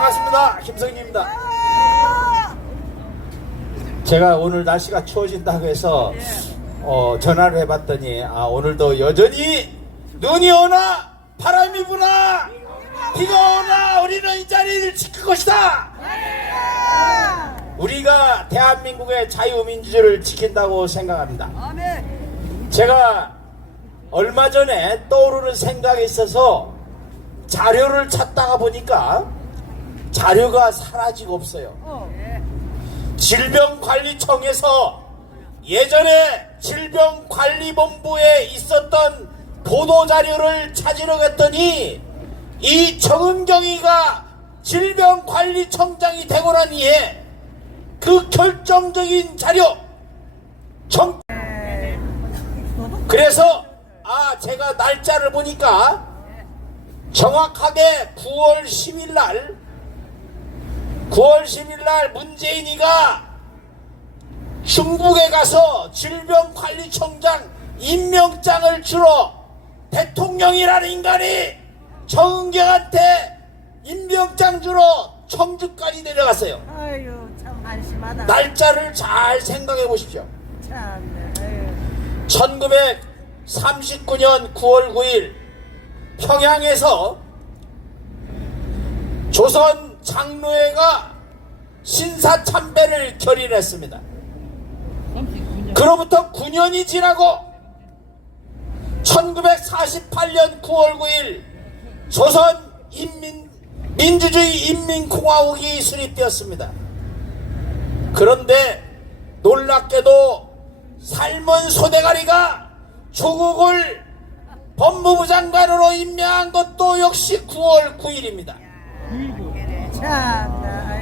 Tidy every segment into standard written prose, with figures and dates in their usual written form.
반갑습니다. 김성진입니다. 제가 오늘 날씨가 추워진다고 해서 전화를 해봤더니 오늘도 여전히 눈이 오나 바람이 부나 비가 오나 우리는 이 자리를 지킬 것이다. 우리가 대한민국의 자유민주주의를 지킨다고 생각합니다. 제가 얼마 전에 떠오르는 생각이 있어서 자료를 찾다가 보니까 자료가 사라지고 없어요. 질병관리청에서 예전에 질병관리본부에 있었던 보도자료를 찾으려고 했더니 이 정은경이가 질병관리청장이 되고 난 이에 그 결정적인 자료 그래서 제가 날짜를 보니까 정확하게 9월 10일 날 문재인이가 중국에 가서 질병관리청장 임명장을 주러 대통령이라는 인간이 정은경한테 임명장 주러 청주까지 내려갔어요. 아유, 참 한심하다. 날짜를 잘 생각해 보십시오. 참네. 1939년 9월 9일 평양에서 조선 장로회가 신사참배를 결의했습니다. 그로부터 9년이 지나고 1948년 9월 9일 조선 민주주의 인민공화국이 수립되었습니다. 그런데 놀랍게도 삶은 소대가리가 조국을 법무부 장관으로 임명한 것도 역시 9월 9일입니다.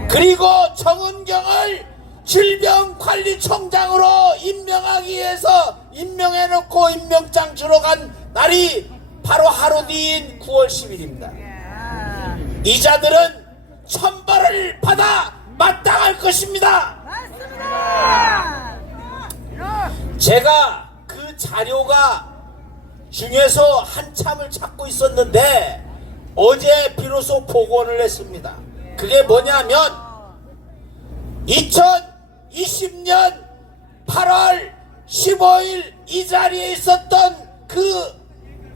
그리고 정은경을 질병관리청장으로 임명하기 위해서 임명해놓고 임명장 주러 간 날이 바로 하루 뒤인 9월 10일입니다. 이 자들은 천벌을 받아 마땅할 것입니다. 맞습니다. 제가 그 자료가 중에서 한참을 찾고 있었는데 어제 비로소 복원을 했습니다. 그게 뭐냐면 2020년 8월 15일 이 자리에 있었던 그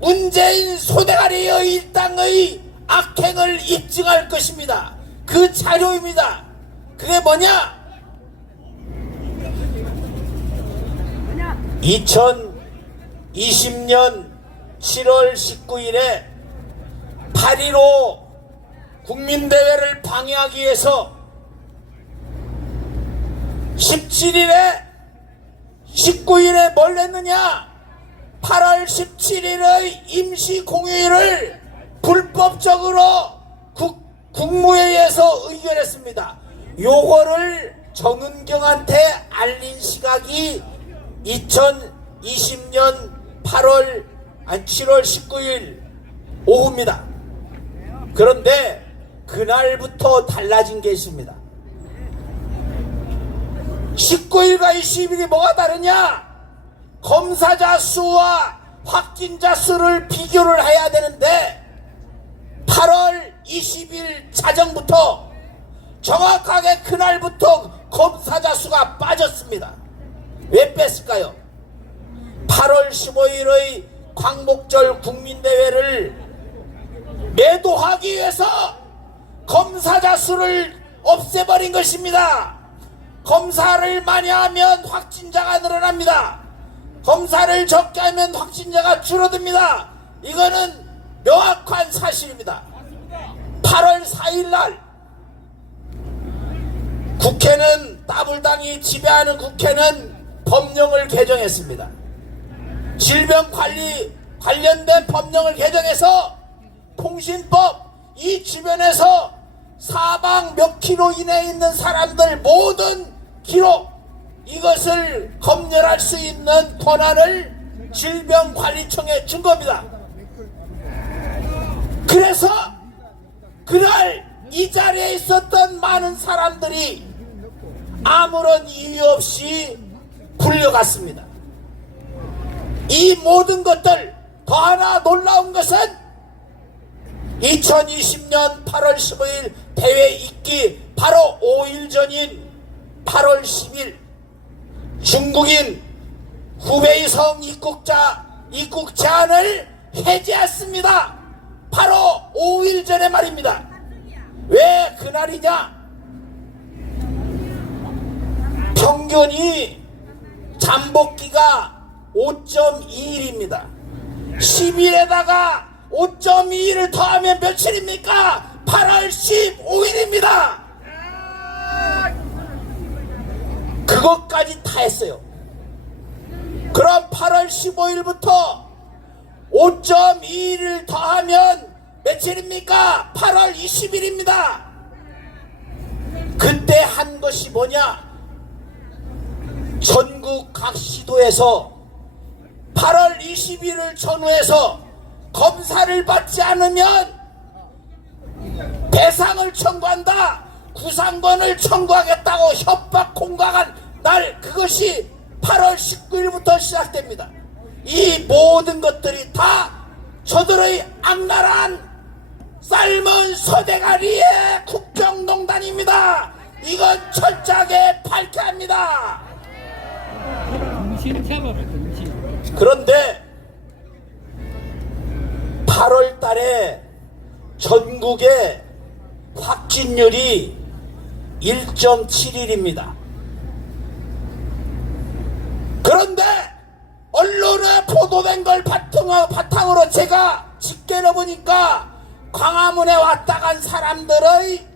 문재인 소대가리의 일당의 악행을 입증할 것입니다. 그 자료입니다. 그게 뭐냐? 2020년 7월 19일에 8.15 국민대회를 방해하기 위해서 19일에 뭘 했느냐? 8월 17일의 임시공휴일을 불법적으로 국무회의에서 의결했습니다. 요거를 정은경한테 알린 시각이 2020년 7월 19일 오후입니다. 그런데 그날부터 달라진 게 있습니다. 19일과 20일이 뭐가 다르냐? 검사자 수와 확진자 수를 비교를 해야 되는데 8월 20일 자정부터 정확하게 그날부터 검사자 수가 빠졌습니다. 왜 뺐을까요? 8월 15일의 광복절 국민대회를 매도하기 위해서 검사자 수를 없애버린 것입니다. 검사를 많이 하면 확진자가 늘어납니다. 검사를 적게 하면 확진자가 줄어듭니다. 이거는 명확한 사실입니다. 8월 4일 날 국회는 따블당이 지배하는 국회는 법령을 개정했습니다. 질병관리 관련된 법령을 개정해서 통신법 이 주변에서 사방 몇 킬로 이내에 있는 사람들 모든 기록 이것을 검열할 수 있는 권한을 질병관리청에 준 겁니다. 그래서 그날 이 자리에 있었던 많은 사람들이 아무런 이유 없이 굴려갔습니다. 이 모든 것들 더 하나 놀라운 것은 2020년 8월 15일 대회 있기 바로 5일 전인 8월 10일 중국인 후베이성 입국 제한을 해제했습니다. 바로 5일 전에 말입니다. 왜 그날이냐? 평균이 잠복기가 5.2일입니다. 10일에다가 5.2일을 더하면 며칠입니까? 8월 15일입니다. 그것까지 다 했어요. 그럼 8월 15일부터 5.2일을 더하면 며칠입니까? 8월 20일입니다. 그때 한 것이 뭐냐? 전국 각 시도에서 8월 20일을 전후해서 검사를 받지 않으면 배상을 청구한다, 구상권을 청구하겠다고 협박 공각한 날, 그것이 8월 19일부터 시작됩니다. 이 모든 것들이 다 저들의 악랄한 삶은 소대가리의 국정농단입니다. 이건 철저하게 밝혀야 합니다. 그런데 8월 달에 전국의 확진율이 1.7일입니다. 그런데 언론에 보도된 걸 바탕으로 제가 집계해 보니까 광화문에 왔다 간 사람들의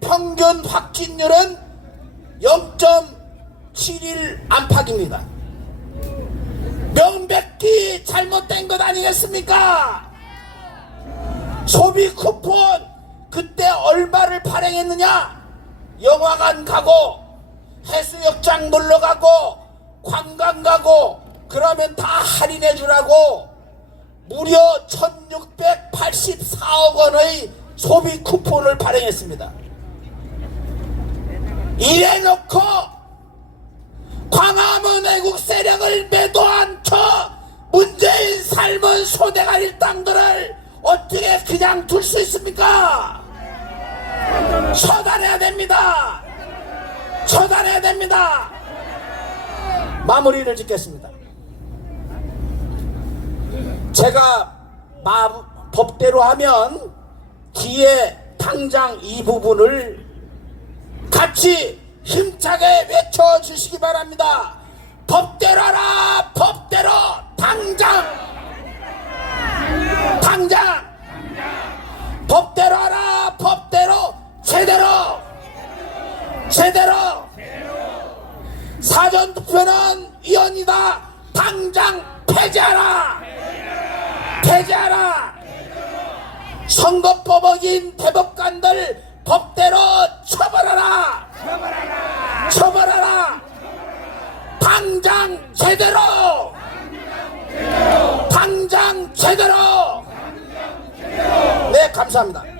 평균 확진율은 0.7일 안팎입니다. 명백히 잘못된 것 아니겠습니까? 소비 쿠폰 그때 얼마를 발행했느냐? 영화관 가고 해수욕장 놀러 가고 관광 가고 그러면 다 할인해 주라고 무려 1684억 원의 소비 쿠폰을 발행했습니다. 이래놓고 광화문 애국 세력을 매도한 저 문재인 삶은 소대가 일당들을 어떻게 그냥 둘 수 있습니까? 처단해야 됩니다. 처단해야 됩니다. 마무리를 짓겠습니다. 제가 법대로 하면 뒤에 당장 이 부분을 같이 힘차게 외쳐주시기 바랍니다. 법대로 하라. 법대로. 당장. 법대로 하라. 법대로. 제대로. 사전투표는 위헌이다. 당장 폐지하라. 선거법 어긴 대법관들 법대로 처벌하라. 당장 제대로. 네, 감사합니다.